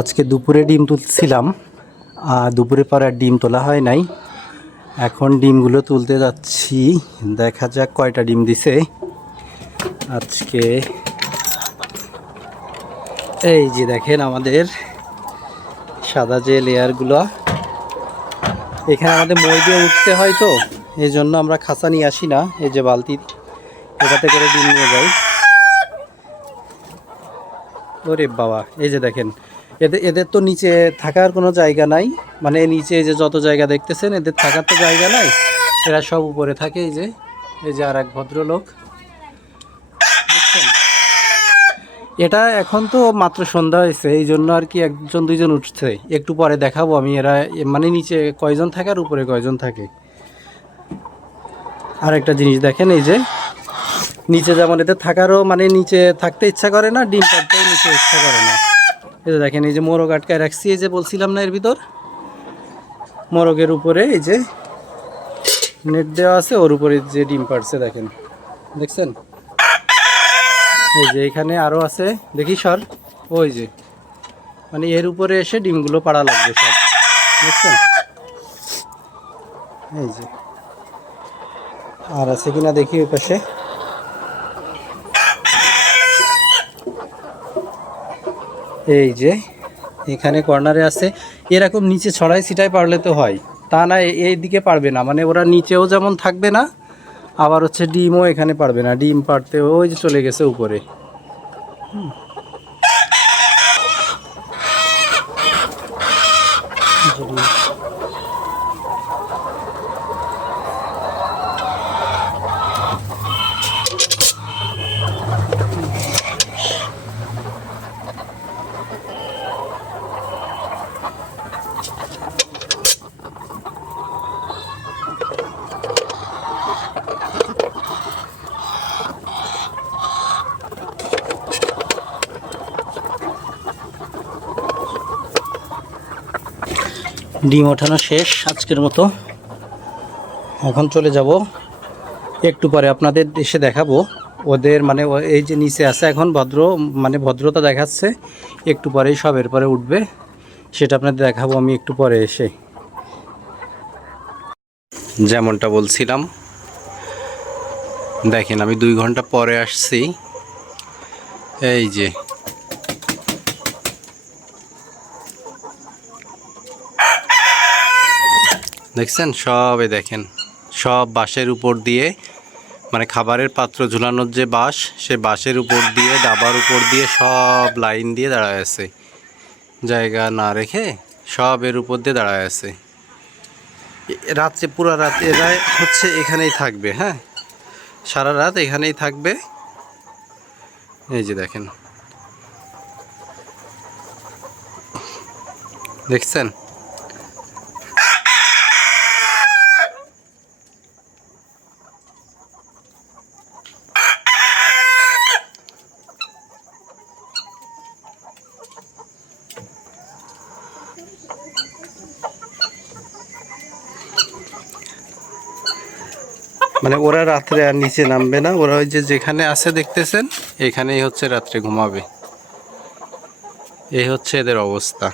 আজকে দুপুরে ডিম তুলছিলাম, আর দুপুরে পর আর ডিম তোলা হয় নাই। এখন ডিমগুলো তুলতে যাচ্ছি। দেখা যাক কয়টা ডিম দিছে। আজকে এই যে দেখেন আমাদের সাদা যে লেয়ারগুলো, এখানে আমাদের মই দিয়ে উঠতে হয় তো এই জন্য আমরা খাঁচা নিয়ে আসি না, এই যে বালতি, এটাতে করে ডিম নিয়ে যাই। ওরে বাবা, এই যে দেখেন এদের এদের তো নিচে থাকার কোনো জায়গা নাই। মানে নিচে যে যত জায়গা দেখতেছেন, এদের থাকার তো জায়গা নাই। এরা সব উপরে থাকে এই যে এই যে আর এক ভদ্রলোক? এটা এখন তো মাত্র সন্ধ্যা হয়েছে, এই জন্য আর কি একজন, দুইজন উঠছে। একটু পরে দেখাবো আমি, এরা মানে নিচে কয়জন থাকে আর উপরে কয়জন থাকে। আর একটা জিনিস দেখেন, এই যে নিচে যেমন এদের থাকারও মানে নিচে থাকতে ইচ্ছা করে না, ডিম পাড়তেও নিচে ইচ্ছা করে না। এই যে দেখেন, এই যে মোরগ আটকায় রাখছি, এই যে বলছিলাম না এর ভিতর? মোরগের উপরে এই যে নেট দেওয়া আছে, ওর উপরে যে ডিম পাড়ছে, দেখেন। দেখছেন? এই যে এখানে আরও আছে, দেখি সর, ওই যে। মানে এর উপরে এসে ডিমগুলো পাড়া লাগবে সব। দেখছেন? এই যে। আর আছে কিনা দেখি ওই পাশে। এই যে, এখানে কর্নারে আছে। এরকম নিচে ছড়াই ছিটাই পারলে তো হয়। তা না এই দিকে পারবে না। মানে ওরা নিচেও যেমন থাকবে না, আবার হচ্ছে ডিমও এখানে পারবে না। ডিম পারতে ওই যে চলে গেছে উপরে। ডিম ওঠানো শেষ আজকের মতো। এখন চলে যাব। একটু পরে আপনাদের এসে দেখাবো। ওদের মানে এই যে নিচে আছে এখন ভদ্র মানে ভদ্রতা দেখাচ্ছে। একটু পরেই সবের পরে উঠবে। সেটা আপনাদের দেখাবো আমি একটু পরে এসে। যেমনটা বলছিলাম, দেখেন আমি দুই ঘণ্টা পরে আসছি। এই যে দেখছেন? সবে দেখেন। সব বাঁশের উপর দিয়ে মানে খাবারের পাত্র ঝুলানোর যে বাঁশ, সে বাঁশের উপর দিয়ে, ডাবার উপর দিয়ে সব লাইন দিয়ে দাঁড়ায় আছে। জায়গা না রেখে সব এর উপর দিয়ে দাঁড়ায় আছে। রাত্রে, পুরো রাত এরা হচ্ছে এখানেই থাকবে হ্যাঁ? সারা রাত এখানেই থাকবে। এই যে দেখেন। দেখছেন? মানে ওরা রাত্রে আর নিচে নামবে না। ওরা ওই যে যেখানে আছে দেখতেছেন, এখানেই হচ্ছে রাত্রে ঘুমাবে। এই হচ্ছে এদের অবস্থা।